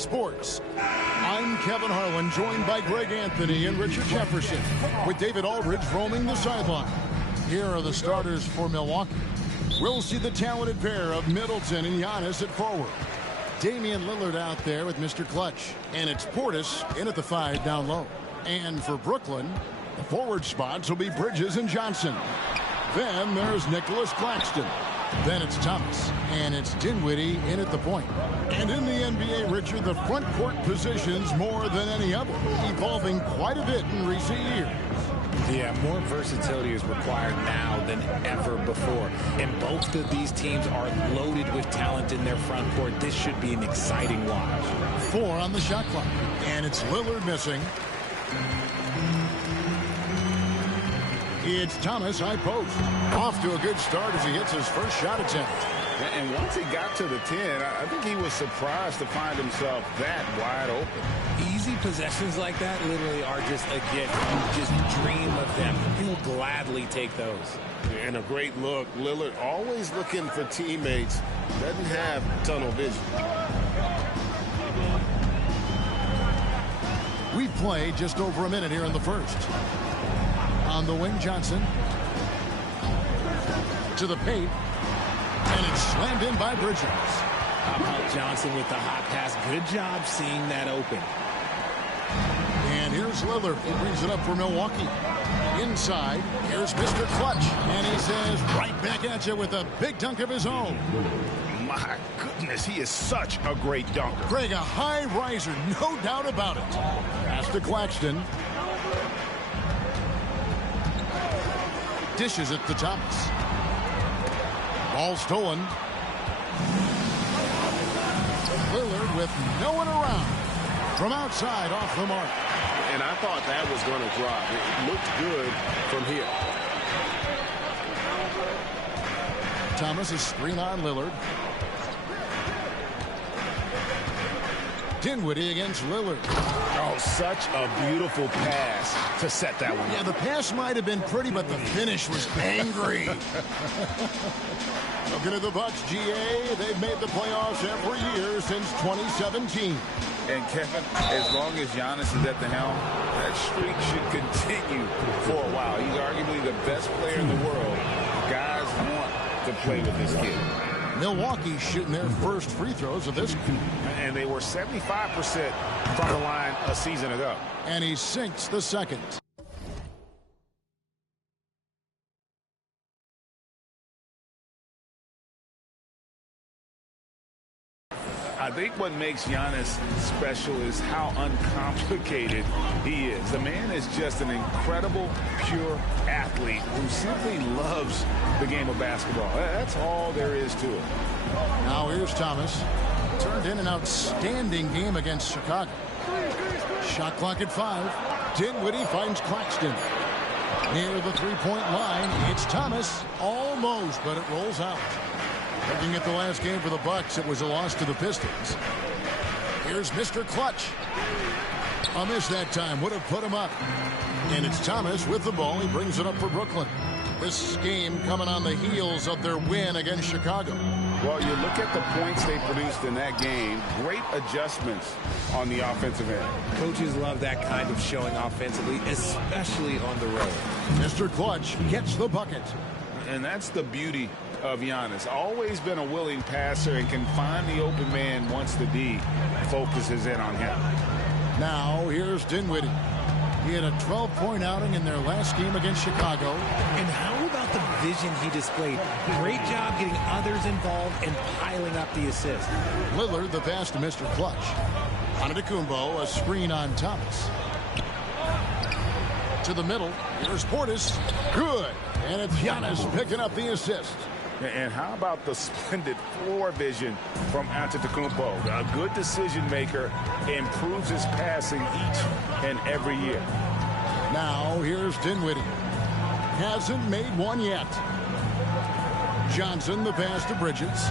Sports. I'm Kevin Harlan, joined by Greg Anthony and Richard Jefferson, with David Aldridge roaming the sideline. Here are the starters for Milwaukee. We'll see the talented pair of Middleton and Giannis at forward. Damian Lillard out there with Mr. Clutch. And it's Portis in at the 5 down low. And for Brooklyn, the forward spots will be Bridges and Johnson. Then there's Nicholas Claxton. Then it's Thomas. And it's Dinwiddie in at the point. And in the NBA, Richard, the front court positions more than any other, evolving quite a bit in recent years. Yeah, more versatility is required now than ever before. And both of these teams are loaded with talent in their front court. This should be an exciting watch. 4 on the shot clock. And it's Lillard missing. It's Thomas, high post. Off to a good start as he hits his first shot attempt. And once he got to the 10, I think he was surprised to find himself that wide open. Easy possessions like that literally are just a gift. You just dream of them. He'll gladly take those. And a great look. Lillard always looking for teammates. Doesn't have tunnel vision. We've played just over a minute here in the first. On the wing, Johnson. To the paint. And it's slammed in by Bridges. How about Johnson with the hot pass? Good job seeing that open. And here's Lillard. He brings it up for Milwaukee. Inside, here's Mr. Clutch. And he says right back at you with a big dunk of his own. My goodness, he is such a great dunker. Greg, a high riser, no doubt about it. Pass to Claxton. Dishes it to Thomas. Ball stolen. Lillard with no one around. From outside, off the mark. And I thought that was going to drop. It looked good from here. Thomas is screen on Lillard. Dinwiddie against Lillard. Oh, such a beautiful pass to set that one. Yeah, the pass might have been pretty, but the finish was angry. Looking at the Bucks, GA, they've made the playoffs every year since 2017. And Kevin, as long as Giannis is at the helm, that streak should continue for a while. He's arguably the best player in the world. Guys want to play with this kid. Milwaukee shooting their first free throws of this. And they were 75% from the line a season ago. And he sinks the second. I think what makes Giannis special is how uncomplicated he is. The man is just an incredible, pure athlete who simply loves the game of basketball. That's all there is to it. Now here's Thomas. Turned in an outstanding game against Chicago. Shot clock at 5. Dinwiddie finds Claxton. Near the three-point line, it's Thomas. Almost, but it rolls out. Looking at the last game for the Bucks, it was a loss to the Pistons. Here's Mr. Clutch. A miss that time would have put him up. And it's Thomas with the ball. He brings it up for Brooklyn. This game coming on the heels of their win against Chicago. Well, you look at the points they produced in that game. Great adjustments on the offensive end. Coaches love that kind of showing offensively, especially on the road. Mr. Clutch gets the bucket. And that's the beauty of Giannis. Always been a willing passer and can find the open man once the D focuses in on him. Now here's Dinwiddie. He had a 12-point outing in their last game against Chicago. And how about the vision he displayed? Great job getting others involved and piling up the assist. Lillard the pass to Mr. Clutch. Antetokounmpo, a screen on Thomas. To the middle. Here's Portis. Good. And it's Giannis picking up the assist. And how about the splendid floor vision from Antetokounmpo? A good decision maker, improves his passing each and every year. Now here's Dinwiddie. Hasn't made one yet. Johnson the pass to Bridges.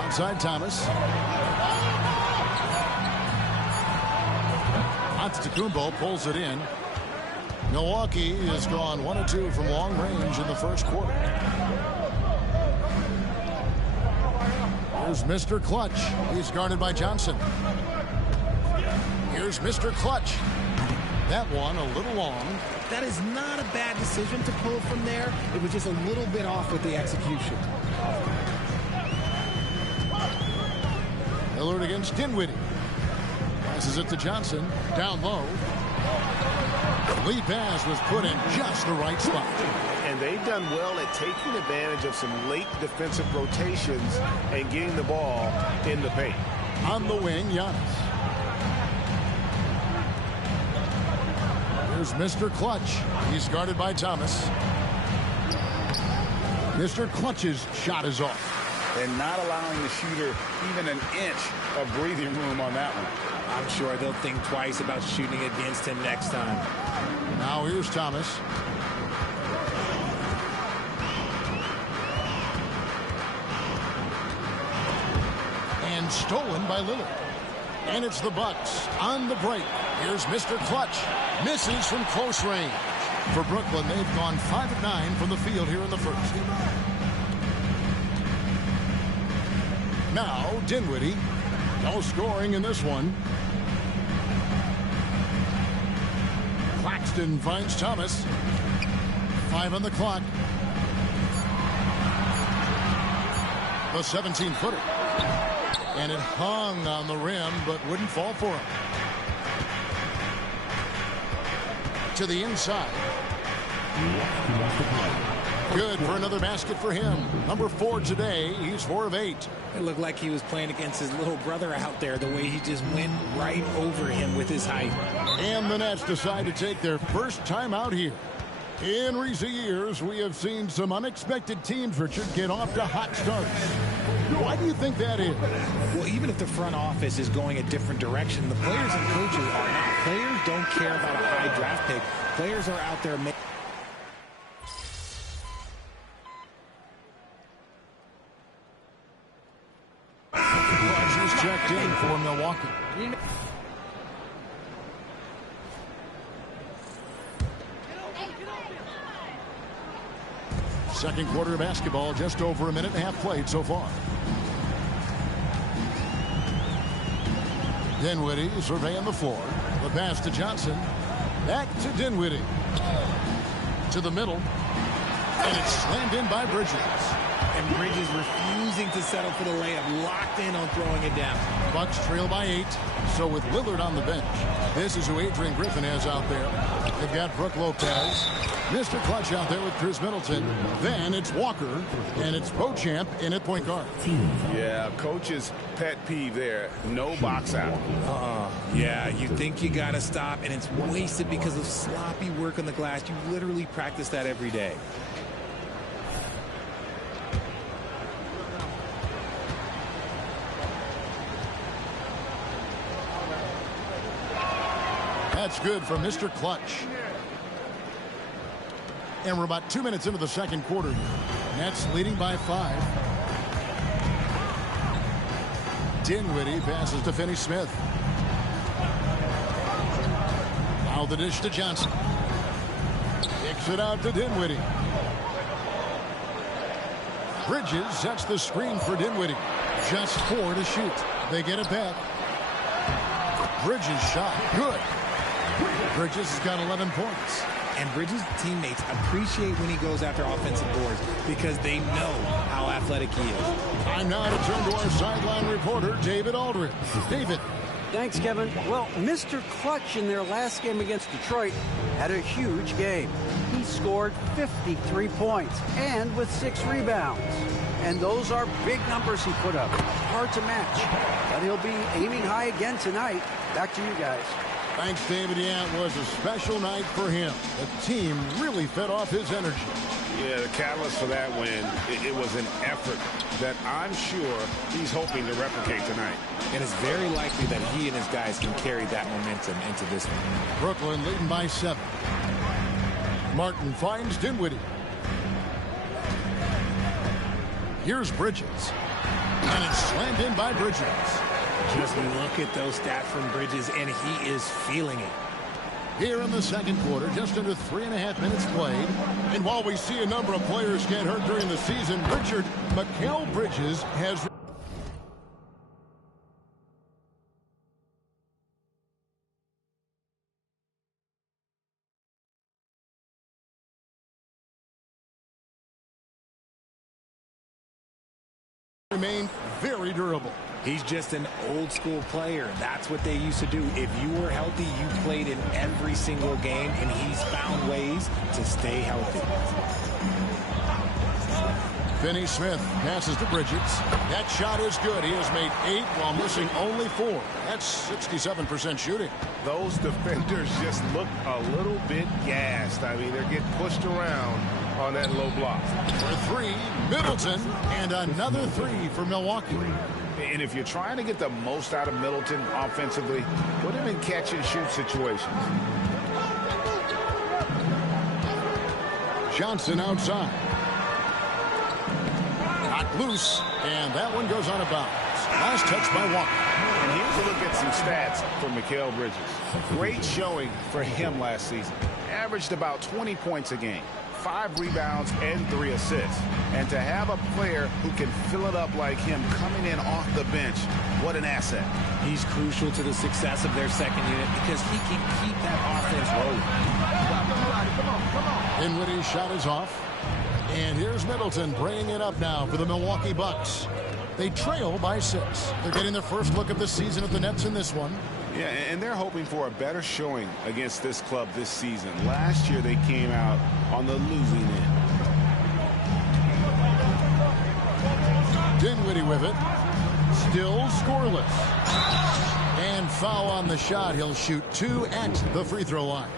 Outside Thomas. Antetokounmpo pulls it in. Milwaukee has gone 1 of 2 from long range in the first quarter. Here's Mr. Clutch. He's guarded by Johnson. Here's Mr. Clutch. That one a little long. That is not a bad decision to pull from there. It was just a little bit off with the execution. Lillard against Dinwiddie. Passes it to Johnson. Down low. Lead pass was put in just the right spot. And they've done well at taking advantage of some late defensive rotations and getting the ball in the paint. On the wing, Giannis. Here's Mr. Clutch. He's guarded by Thomas. Mr. Clutch's shot is off. And not allowing the shooter even an inch of breathing room on that one. I'm sure they'll think twice about shooting against him next time. Now here's Thomas. And stolen by Lillard. And it's the Bucks on the break. Here's Mr. Clutch. Misses from close range. For Brooklyn, they've gone 5 of 9 from the field here in the first. Now, Dinwiddie. No scoring in this one. Claxton finds Thomas. 5 on the clock. The 17-footer. And it hung on the rim, but wouldn't fall for him. To the inside. Good for another basket for him. Number 4 today. He's 4 of 8. It looked like he was playing against his little brother out there, the way he just went right over him with his height. And the Nets decide to take their first time out here. In recent years, we have seen some unexpected teams, Richard, get off to hot starts. Why do you think that is? Well, even if the front office is going a different direction, the players and coaches are not. Players don't care about a high draft pick. Players are out there making... Rogers checked in for Milwaukee. Second quarter of basketball, just over a minute and a half played so far. Dinwiddie surveying the floor. The pass to Johnson. Back to Dinwiddie. To the middle. And it's slammed in by Bridges. And Bridges refusing to settle for the layup. Locked in on throwing it down. Bucks trail by 8. So with Lillard on the bench, this is who Adrian Griffin has out there. They've got Brook Lopez. Mr. Clutch out there with Chris Middleton. Then it's Walker. And it's Beauchamp in at point guard. Yeah, coach's pet peeve there. No box out. Yeah, you think you got to stop, and it's wasted because of sloppy work on the glass. You literally practice that every day. That's good from Mr. Clutch. And we're about 2 minutes into the second quarter. Nets leading by 5. Dinwiddie passes to Finney-Smith. Now the dish to Johnson. Kicks it out to Dinwiddie. Bridges sets the screen for Dinwiddie. Just 4 to shoot. They get it back. Bridges shot. Good. Bridges has got 11 points. And Bridges' teammates appreciate when he goes after offensive boards because they know how athletic he is. Time now to turn to our sideline reporter, David Aldridge. David. Thanks, Kevin. Well, Mr. Clutch in their last game against Detroit had a huge game. He scored 53 points and with 6 rebounds. And those are big numbers he put up. Hard to match. But he'll be aiming high again tonight. Back to you guys. Thanks, David. Yeah, it was a special night for him. The team really fed off his energy. Yeah, the catalyst for that win, it was an effort that I'm sure he's hoping to replicate tonight. And it's very likely that he and his guys can carry that momentum into this one. Brooklyn leading by 7. Martin finds Dinwiddie. Here's Bridges. And it's slammed in by Bridges. Just look at those stats from Bridges, and he is feeling it. Here in the second quarter, just under 3.5 minutes played. And while we see a number of players get hurt during the season, Richard, Mikal Bridges has... remained very durable. He's just an old school player. That's what they used to do. If you were healthy, you played in every single game, and he's found ways to stay healthy. Finney Smith passes to Bridges. That shot is good. He has made 8 while missing only 4. That's 67% shooting. Those defenders just look a little bit gassed. I mean, they're getting pushed around on that low block. For 3, Middleton, and another 3 for Milwaukee. And if you're trying to get the most out of Middleton offensively, put him in catch-and-shoot situations. Johnson outside. Loose, and that one goes out of bounds. Last touch by Walker. And here's a look at some stats for Mikal Bridges. Great showing for him last season. Averaged about 20 points a game, 5 rebounds, and 3 assists. And to have a player who can fill it up like him coming in off the bench, what an asset. He's crucial to the success of their second unit because he can keep that offense rolling. Dinwiddie's shot is off. And here's Middleton bringing it up now for the Milwaukee Bucks. They trail by 6. They're getting their first look of the season at the Nets in this one. Yeah, and they're hoping for a better showing against this club this season. Last year they came out on the losing end. Dinwiddie with it. Still scoreless. And foul on the shot. He'll shoot 2 at the free throw line.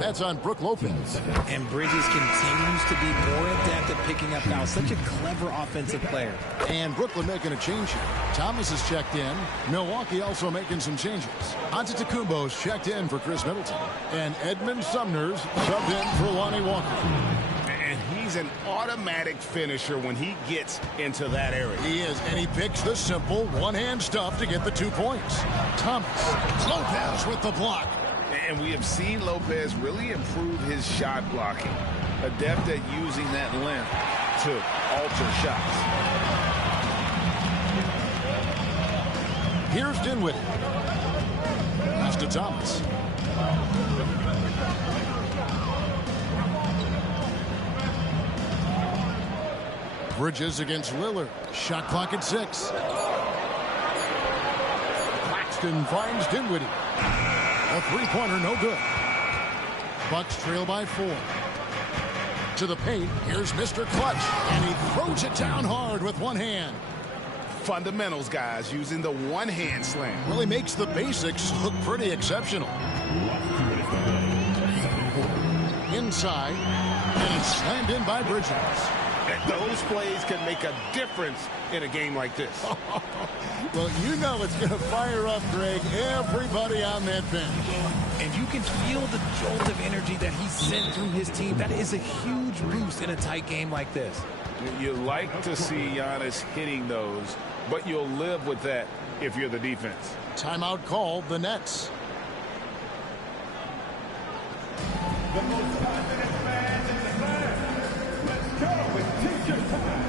That's on Brook Lopez. And Bridges continues to be more adept at picking up fouls. Such a clever offensive player. And Brooklyn making a change here. Thomas is checked in. Milwaukee also making some changes. Antetokounmpo's checked in for Chris Middleton. And Edmund Sumner's subbed in for Lonnie Walker. And he's an automatic finisher when he gets into that area. He is, and he picks the simple one-hand stuff to get the 2 points. Thomas, Lopez with the block. And we have seen Lopez really improve his shot blocking. Adept at using that length to alter shots. Here's Dinwiddie. Pass to Thomas. Bridges against Lillard. Shot clock at 6. Claxton finds Dinwiddie. A three-pointer, no good. Bucks trail by 4. To the paint, here's Mr. Clutch, and he throws it down hard with one hand. Fundamentals, guys, using the one-hand slam. Really makes the basics look pretty exceptional. Inside, and it's slammed in by Bridges. Those plays can make a difference in a game like this. Well, you know it's going to fire up, Greg, everybody on that bench. And you can feel the jolt of energy that he sent through his team. That is a huge boost in a tight game like this. You like to see Giannis hitting those, but you'll live with that if you're the defense. Timeout called, the Nets. The most confident fans in the land. Let's go with teacher time.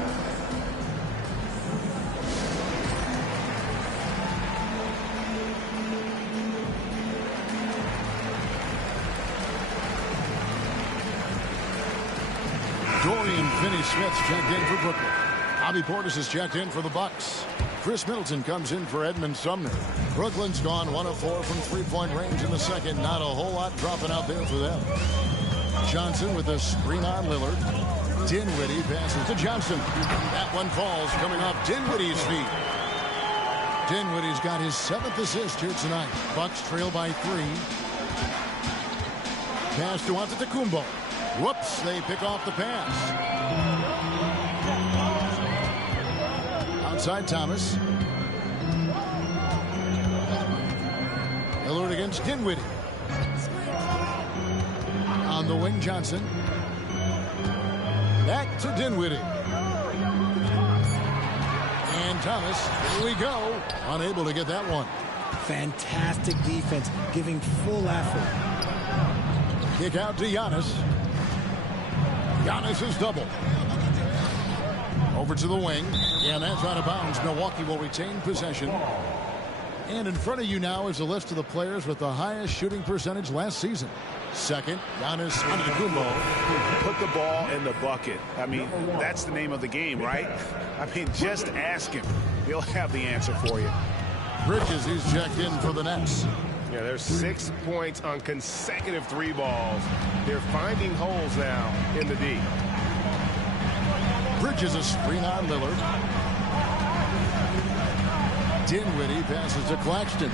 Dorian Finney-Smith's checked in for Brooklyn. Bobby Portis is checked in for the Bucks. Chris Middleton comes in for Edmund Sumner. Brooklyn's gone 1 of 4 from three-point range in the second. Not a whole lot dropping out there for them. Johnson with a screen on Lillard. Dinwiddie passes to Johnson. That one falls coming off Dinwiddie's feet. Dinwiddie's got his 7th assist here tonight. Bucks trail by 3. Pass to Antetokounmpo. Whoops, they pick off the pass. Outside Thomas. Lillard against Dinwiddie. On the wing, Johnson. Back to Dinwiddie. And Thomas, here we go. Unable to get that one. Fantastic defense, giving full effort. Kick out to Giannis. Giannis is double. Over to the wing. And that's out of bounds. Milwaukee will retain possession. And in front of you now is a list of the players with the highest shooting percentage last season. Second, Giannis Antetokounmpo. Put the ball in the bucket. I mean, that's the name of the game, right? I mean, just ask him. He'll have the answer for you. Bridges, he's checked in for the Nets. Yeah, there's 6 points on consecutive 3 balls. They're finding holes now in the D. Bridges a screen on Lillard. Dinwiddie passes to Claxton.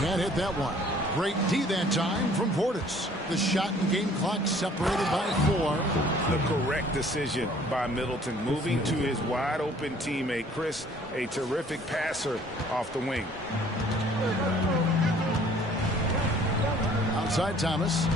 Can't hit that one. Great D that time from Portis. The shot and game clock separated by 4. The correct decision by Middleton, moving to his wide open teammate Chris, a terrific passer off the wing. Outside Thomas.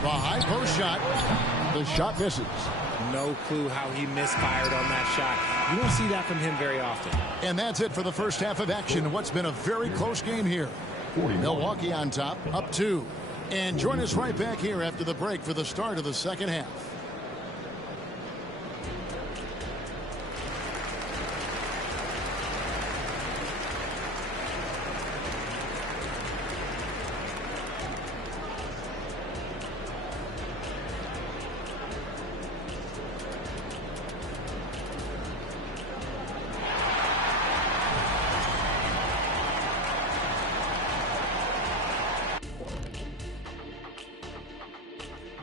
The high post shot. The shot misses. No clue how he misfired on that shot. You don't see that from him very often. And that's it for the first half of action. What's been a very close game here. Milwaukee on top, up 2. And join us right back here after the break for the start of the second half.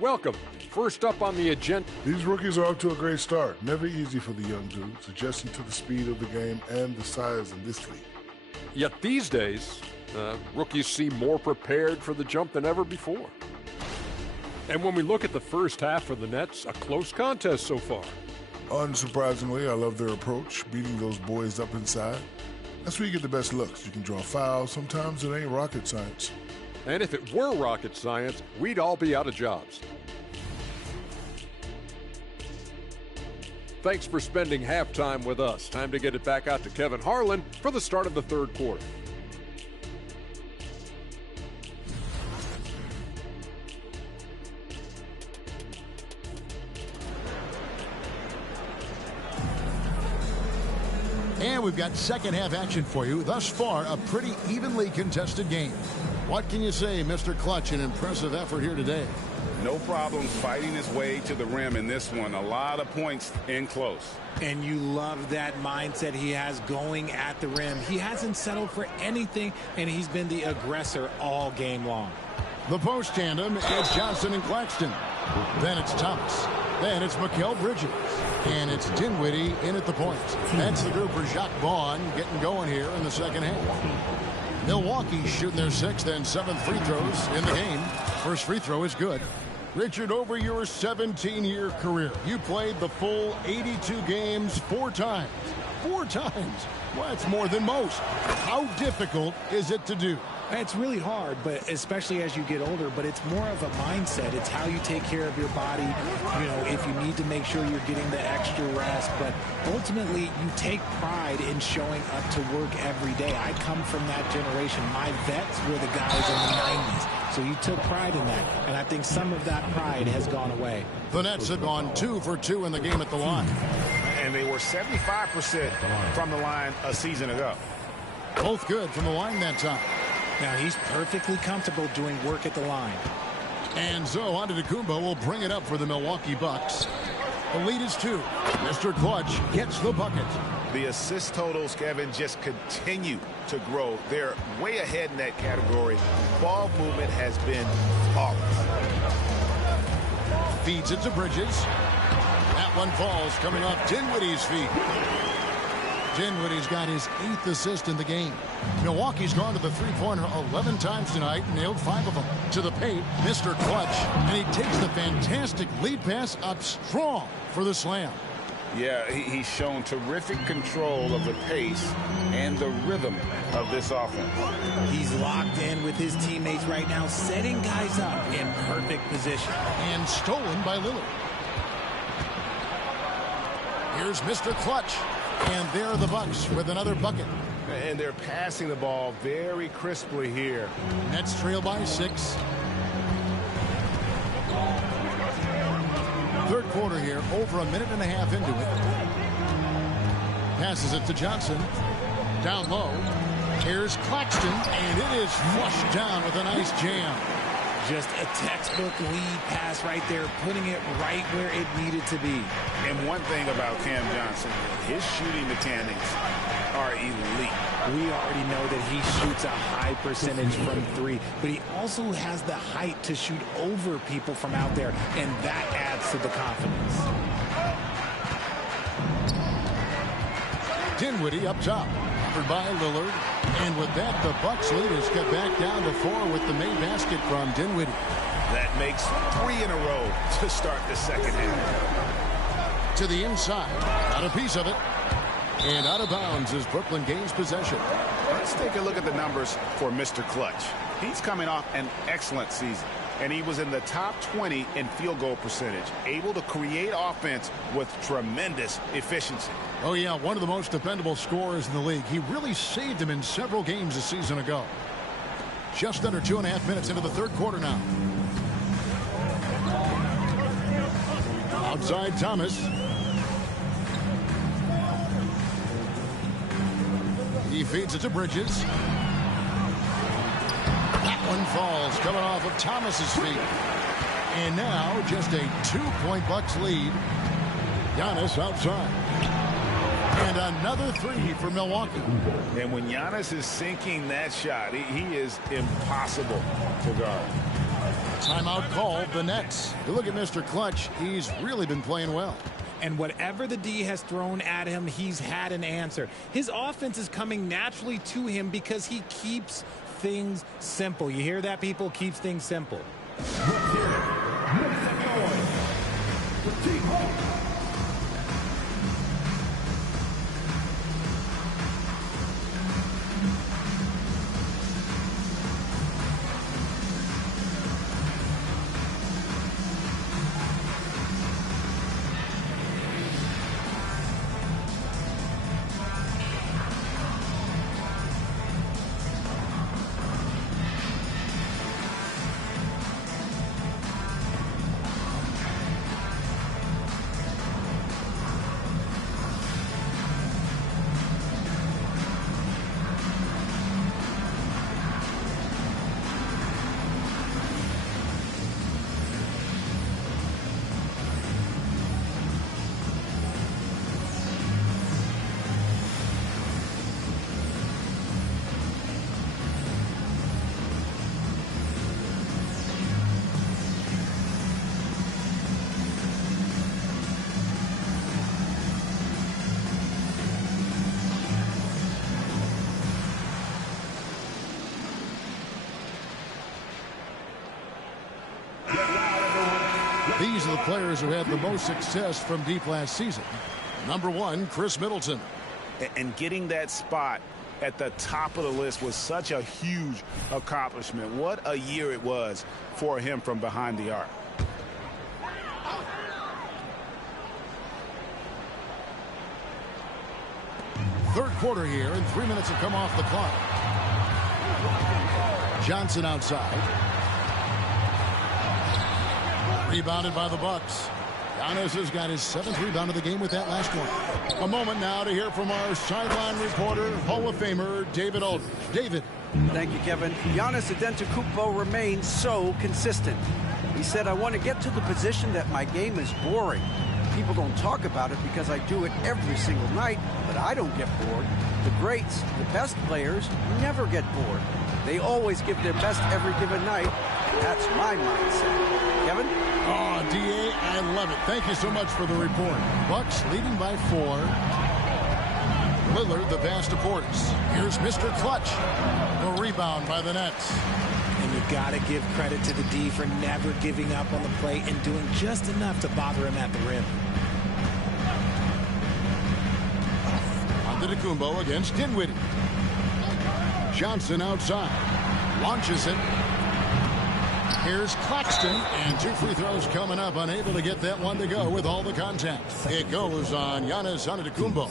Welcome. First up on the agenda. These rookies are off to a great start. Never easy for the young dudes, adjusting to the speed of the game and the size in this league. Yet these days, rookies seem more prepared for the jump than ever before. And when we look at the first half for the Nets, a close contest so far. Unsurprisingly, I love their approach, beating those boys up inside. That's where you get the best looks. You can draw fouls. Sometimes it ain't rocket science. And if it were rocket science, we'd all be out of jobs. Thanks for spending halftime with us. Time to get it back out to Kevin Harlan for the start of the third quarter. And we've got second half action for you. Thus far, a pretty evenly contested game. What can you say, Mr. Clutch? An impressive effort here today. No problem fighting his way to the rim in this one. A lot of points in close. And you love that mindset he has going at the rim. He hasn't settled for anything, and he's been the aggressor all game long. The post tandem is Johnson and Claxton. Then it's Thomas. Then it's Mikal Bridges. And it's Dinwiddie in at the point. That's the group for Jacques Vaughn getting going here in the second half. Milwaukee shooting their 6th and 7th free throws in the game. First free throw is good. Richard, over your 17-year career, you played the full 82 games 4 times. 4 times. Well, that's more than most. How difficult is it to do? It's really hard, but especially as you get older, but it's more of a mindset. It's how you take care of your body, you know, if you need to make sure you're getting the extra rest. But ultimately, you take pride in showing up to work every day. I come from that generation. My vets were the guys in the 90s. So you took pride in that. And I think some of that pride has gone away. The Nets have gone 2 for 2 in the game at the line. And they were 75% from the line a season ago. Both good from the line that time. Now he's perfectly comfortable doing work at the line. And so Antetokounmpo will bring it up for the Milwaukee Bucks. The lead is 2. Mr. Clutch gets the bucket. The assist totals, Kevin, just continue to grow. They're way ahead in that category. Ball movement has been flawless. Feeds it to Bridges. That one falls coming off Dinwiddie's feet. Dinwiddie's got his 8th assist in the game. Milwaukee's gone to the three-pointer 11 times tonight and nailed 5 of them. To the paint, Mr. Clutch. And he takes the fantastic lead pass up strong for the slam. Yeah, he's shown terrific control of the pace and the rhythm of this offense. He's locked in with his teammates right now, setting guys up in perfect position. And stolen by Lillard. Here's Mr. Clutch. And there are the Bucks with another bucket. And they're passing the ball very crisply here. Nets trail by 6. Third quarter here, over a minute and a half into it. Passes it to Johnson. Down low. Here's Claxton, and it is flushed down with a nice jam. Just a textbook lead pass right there, putting it right where it needed to be. And one thing about Cam Johnson, his shooting mechanics are elite. We already know that he shoots a high percentage from 3, but he also has the height to shoot over people from out there, and that adds to the confidence. Dinwiddie up top, covered by Lillard. And with that, the Bucks lead is cut back down to 4 with the main basket from Dinwiddie. That makes 3 in a row to start the second half. To the inside, got a piece of it. And out of bounds as Brooklyn gains possession. Let's take a look at the numbers for Mr. Clutch. He's coming off an excellent season, and he was in the top 20 in field goal percentage, able to create offense with tremendous efficiency. Oh, yeah, one of the most dependable scorers in the league. He really saved him in several games a season ago. Just under 2.5 minutes into the third quarter now. Outside Thomas. He feeds it to Bridges. That one falls, coming off of Thomas's feet. And now just a 2-point Bucks lead. Giannis outside. And another 3 for Milwaukee. And when Giannis is sinking that shot, he is impossible to guard. Timeout called the Nets. You look at Mr. Clutch. He's really been playing well. And whatever the D has thrown at him, he's had an answer. His offense is coming naturally to him because he keeps things simple. You hear that, people? Keeps things simple. These are the players who had the most success from deep last season. Number 1, Chris Middleton. And getting that spot at the top of the list was such a huge accomplishment. What a year it was for him from behind the arc. Third quarter here, and 3 minutes have come off the clock. Johnson outside. Rebounded by the Bucks. Giannis has got his 7th rebound of the game with that last one. A moment now to hear from our sideline reporter, Hall of Famer David Aldridge. David. Thank you, Kevin. Giannis Antetokounmpo remains so consistent. He said, I want to get to the position that my game is boring. People don't talk about it because I do it every single night, but I don't get bored. The greats, the best players, never get bored. They always give their best every given night. That's my mindset. Kevin? Oh, D.A., I love it. Thank you so much for the report. Bucks leading by 4. Lillard, the pass to Portis. Here's Mr. Clutch. The rebound by the Nets. And you got to give credit to the D for never giving up on the play and doing just enough to bother him at the rim. Antetokounmpo against Dinwiddie. Johnson outside. Launches it. Here's Claxton, and 2 free throws coming up, unable to get that one to go with all the contact. It goes on Giannis Antetokounmpo.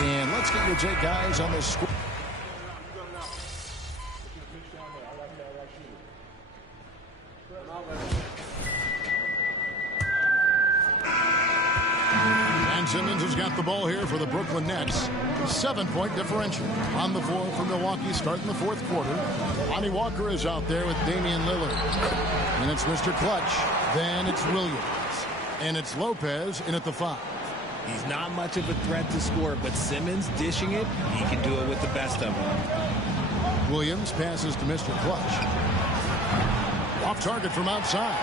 And let's get your take, guys, on the score. 7-point differential. On the floor for Milwaukee starting the fourth quarter. Lonnie Walker is out there with Damian Lillard. And it's Mr. Clutch. Then it's Williams. And it's Lopez in at the 5. He's not much of a threat to score, but Simmons dishing it, he can do it with the best of them. Williams passes to Mr. Clutch. Off target from outside.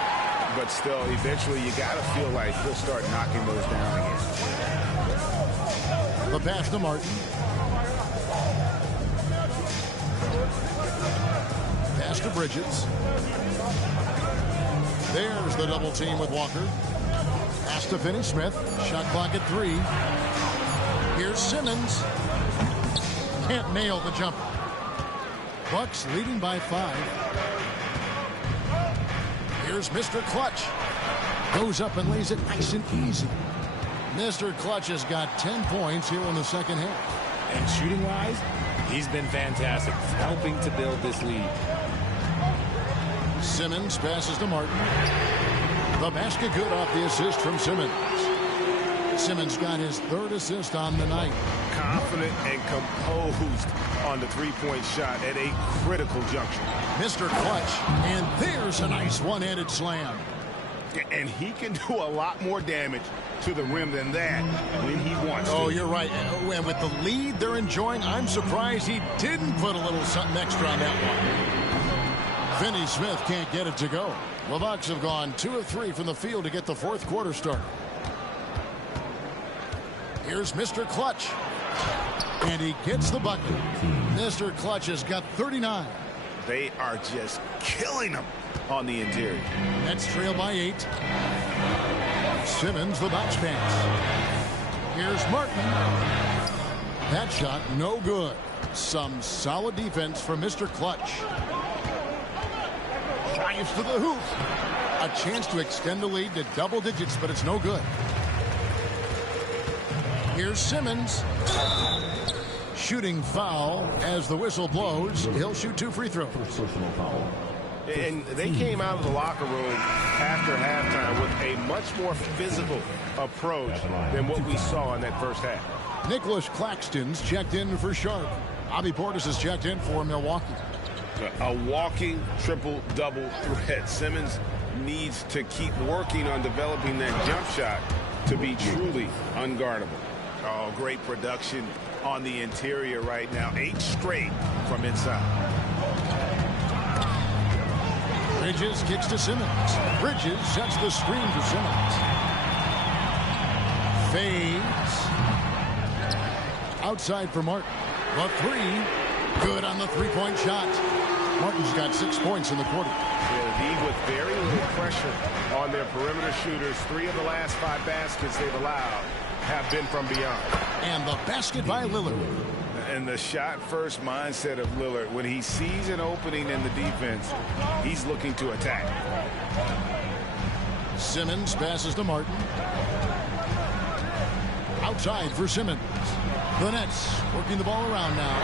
But still, eventually you got to feel like he'll start knocking those down again. The pass to Martin. Pass to Bridges. There's the double team with Walker. Pass to Finney-Smith. Shot clock at 3. Here's Simmons. Can't nail the jumper. Bucks leading by 5. Here's Mr. Clutch. Goes up and lays it nice and easy. Mr. Clutch has got 10 points here in the second half. And shooting-wise, he's been fantastic, helping to build this lead. Simmons passes to Martin. The basket good off the assist from Simmons. Simmons got his 3rd assist on the night. Confident and composed on the three-point shot at a critical juncture. Mr. Clutch, and there's a nice one-handed slam. And he can do a lot more damage to the rim than that when he wants to. Oh, you're right. And with the lead they're enjoying, I'm surprised he didn't put a little something extra on that one. Finney-Smith can't get it to go. The Bucks have gone 2 of 3 from the field to get the fourth quarter started. Here's Mr. Clutch. And he gets the bucket. Mr. Clutch has got 39. They are just killing him on the interior. Nets trail by 8. Simmons, the bounce pass. Here's Martin. That shot, no good. Some solid defense from Mr. Clutch. Drives to the hoop. A chance to extend the lead to double digits, but it's no good. Here's Simmons. Shooting foul as the whistle blows. He'll shoot 2 free throws. And they came out of the locker room after halftime with a much more physical approach than what we saw in that first half. Nicholas Claxton's checked in for Sharp. Bobby Portis has checked in for Milwaukee. A walking triple-double threat. Simmons needs to keep working on developing that jump shot to be truly unguardable. Oh, great production on the interior right now. 8 straight from inside. Bridges kicks to Simmons. Bridges sets the screen for Simmons. Fades. Outside for Martin. The 3. Good on the 3-point shot. Martin's got 6 points in the quarter. Yeah, with very little pressure on their perimeter shooters. 3 of the last 5 baskets they've allowed have been from beyond. And the basket by Lillard. And the shot-first mindset of Lillard, when he sees an opening in the defense, he's looking to attack. Simmons passes to Martin. Outside for Simmons. The Nets working the ball around now.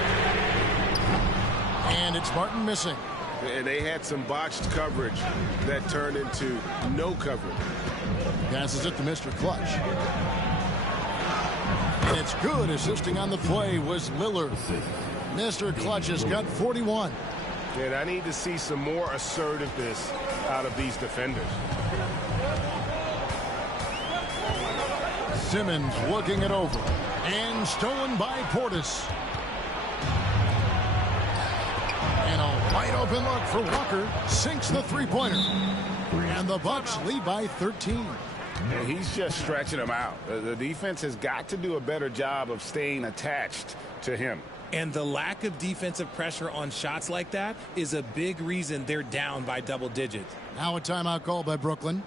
And it's Martin missing. And they had some botched coverage that turned into no coverage. Passes it to Mr. Clutch. And it's good. Assisting on the play was Lillard. Mr. Clutch has got 41. And I need to see some more assertiveness out of these defenders. Simmons looking it over. And stolen by Portis. And a wide open look for Walker. Sinks the 3-pointer. And the Bucks lead by 13. And he's just stretching them out. The defense has got to do a better job of staying attached to him. And the lack of defensive pressure on shots like that is a big reason they're down by double digits. Now a timeout call by Brooklyn.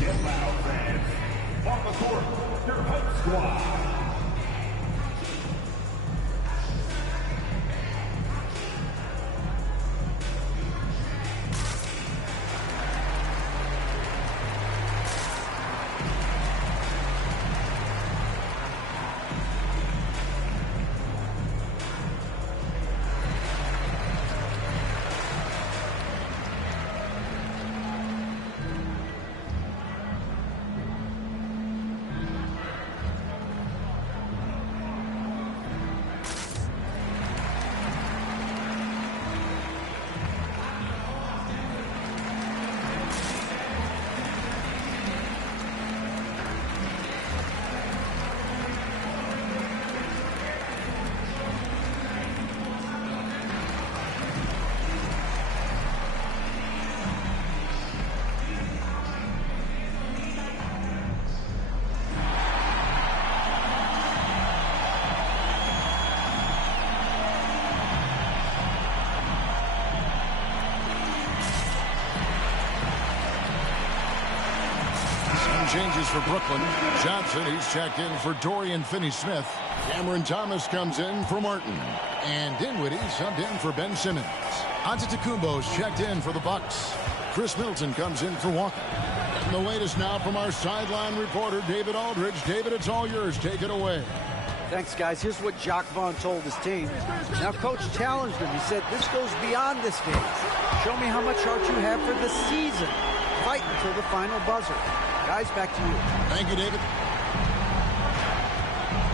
Get loud, fans. On the court, your Hype Squad. Some changes for Brooklyn. Johnson, he's checked in for Dorian Finney-Smith. Cameron Thomas comes in for Martin. And Dinwiddie subbed in for Ben Simmons. Antetokounmpo's checked in for the Bucks. Chris Middleton comes in for Walker. And the latest now from our sideline reporter, David Aldridge. David, it's all yours. Take it away. Thanks, guys. Here's what Jacques Vaughn told his team. Now, Coach challenged him. He said, this goes beyond this game. Show me how much heart you have for the season. Fight until the final buzzer. Guys, back to you. Thank you, David.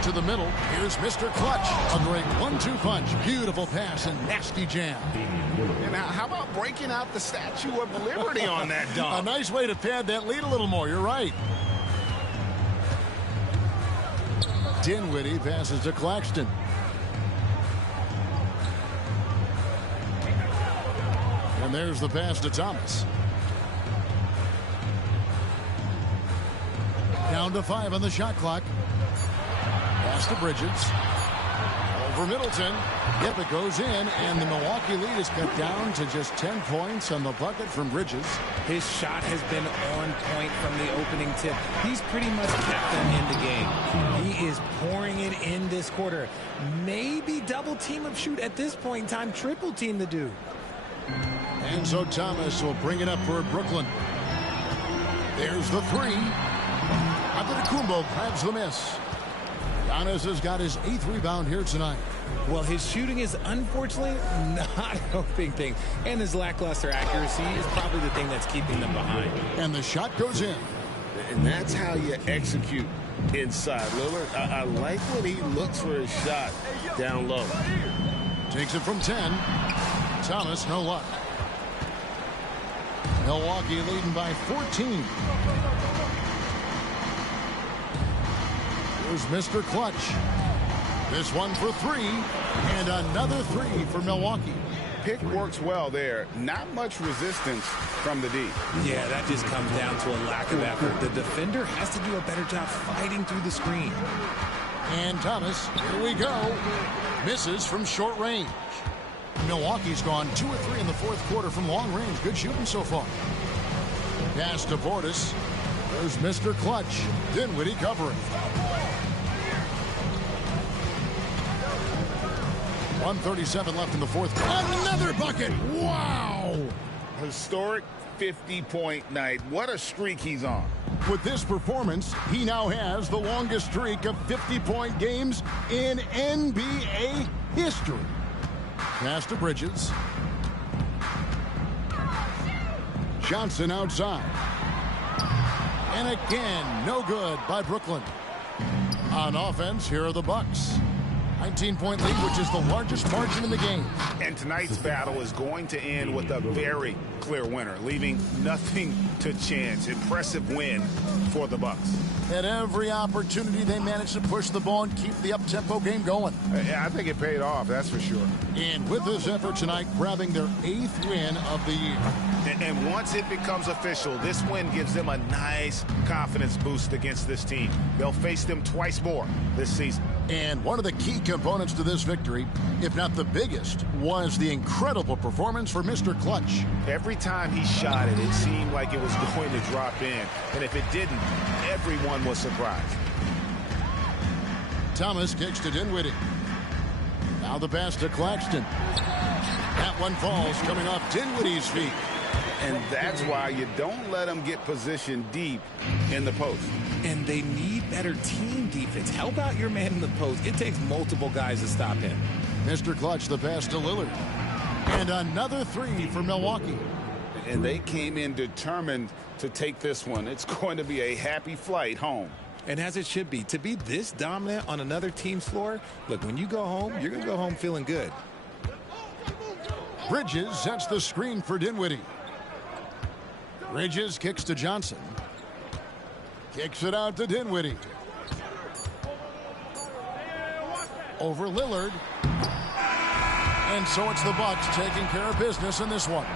To the middle, here's Mr. Clutch. A great 1-2 punch. Beautiful pass and nasty jam. And how about breaking out the Statue of Liberty on that dunk? A nice way to pad that lead a little more. You're right. Dinwiddie passes to Claxton. And there's the pass to Thomas. Down to 5 on the shot clock. Pass to Bridges. Over Middleton. Yep, it goes in, and the Milwaukee lead is cut down to just 10 points on the bucket from Bridges. His shot has been on point from the opening tip. He's pretty much kept them in the game. He is pouring it in this quarter. Maybe double team up shoot at this point in time, triple team the dude. And so Thomas will bring it up for Brooklyn. There's the three. Antetokounmpo grabs the miss. Giannis has got his 8th rebound here tonight. Well, his shooting is unfortunately not helping things, and his lackluster accuracy is probably the thing that's keeping them behind. And the shot goes in. And that's how you execute inside. Lillard, I like when he looks for his shot down low. Takes it from 10. Thomas, no luck. Milwaukee leading by 14. Here's Mr. Clutch. This one for 3, and another 3 for Milwaukee. Pick works well there. Not much resistance from the D. Yeah, that just comes down to a lack of effort. The defender has to do a better job fighting through the screen. And Thomas, here we go. Misses from short range. Milwaukee's gone 2 or 3 in the 4th quarter from long range. Good shooting so far. Pass to Portis. There's Mr. Clutch. Dinwiddie covering. 1:37 left in the 4th quarter. Another bucket. Wow. Historic 50-point night. What a streak he's on. With this performance, he now has the longest streak of 50-point games in NBA history. Pass to Bridges. Johnson outside. And again, no good by Brooklyn. On offense, here are the Bucks. 19-point lead, which is the largest margin in the game. And tonight's battle is going to end with a very clear winner, leaving nothing to chance. Impressive win for the Bucks. At every opportunity, they managed to push the ball and keep the up-tempo game going. I think it paid off, that's for sure. And with this effort tonight, grabbing their 8th win of the year. And once it becomes official, this win gives them a nice confidence boost against this team. They'll face them twice more this season. And one of the key components to this victory, if not the biggest, was the incredible performance for Mr. Clutch. Every time he shot it, it seemed like it was going to drop in. And if it didn't, everyone was surprised. Thomas kicks to Dinwiddie. Now the pass to Claxton. That one falls, coming off Dinwiddie's feet. And that's why you don't let them get positioned deep in the post. And they need better team defense. Help out your man in the post. It takes multiple guys to stop him. Mr. Clutch, the pass to Lillard. And another 3 for Milwaukee. And they came in determined to take this one. It's going to be a happy flight home. And as it should be. To be this dominant on another team's floor, look, when you go home, you're going to go home feeling good. Bridges sets the screen for Dinwiddie. Bridges kicks to Johnson. Kicks it out to Dinwiddie. Over Lillard. And so it's the Bucks taking care of business in this one.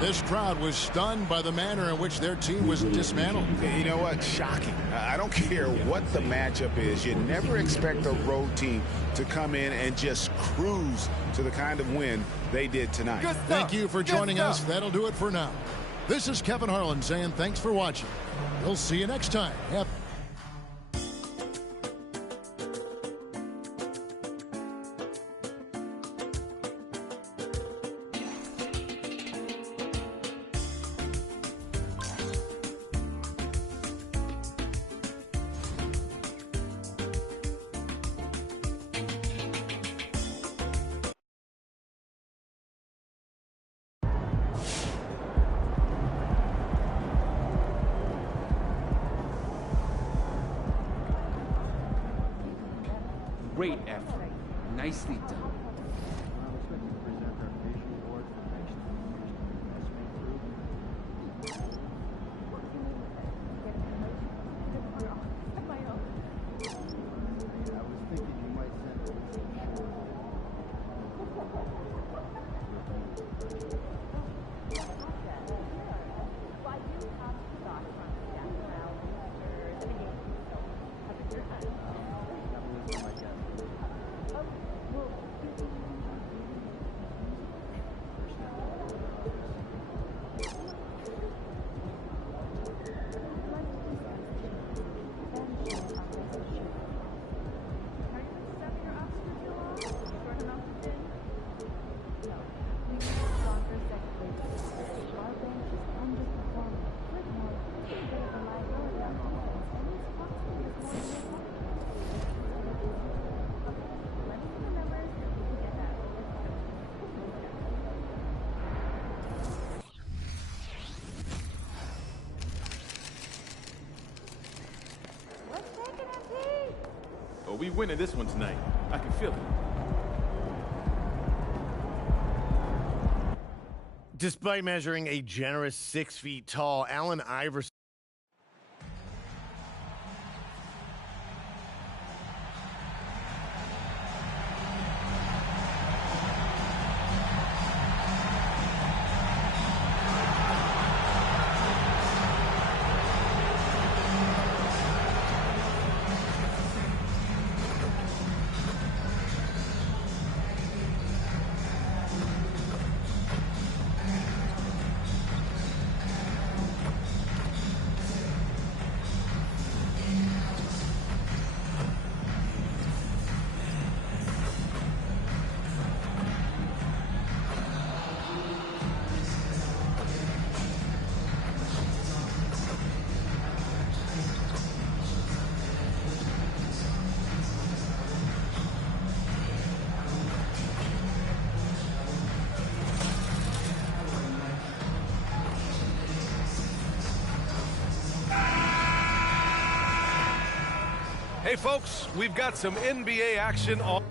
This crowd was stunned by the manner in which their team was dismantled. You know what? Shocking. I don't care what the matchup is. You never expect a road team to come in and just cruise to the kind of win they did tonight. Thank you for joining us. That'll do it for now. This is Kevin Harlan saying thanks for watching. We'll see you next time. Great effort. Nicely done. Oh, we winning this one tonight. I can feel it. Despite measuring a generous 6 feet tall, Allen Iverson Hey folks, we've got some NBA action on.